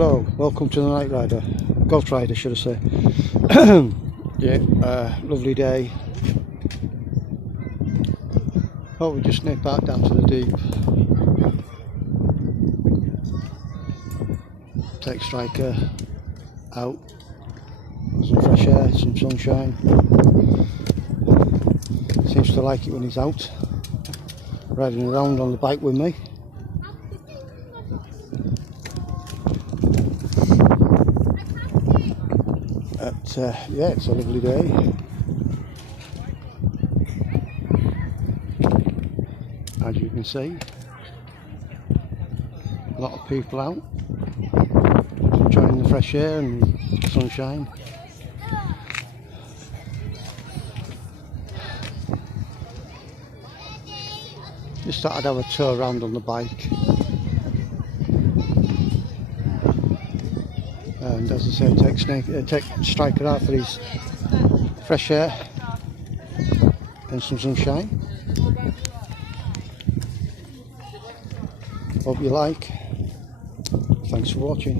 Hello, welcome to the Night Rider, Ghost Rider should I say. Yeah, lovely day. Oh, we just nip back down to the deep. Take Striker out, some fresh air, some sunshine. Seems to like it when he's out, riding around on the bike with me. Yeah, it's a lovely day. As you can see, a lot of people out enjoying the fresh air and the sunshine. Just thought I'd have a tour around on the bike. And as I say, take Striker out for his fresh air and some sunshine. Hope you like. Thanks for watching.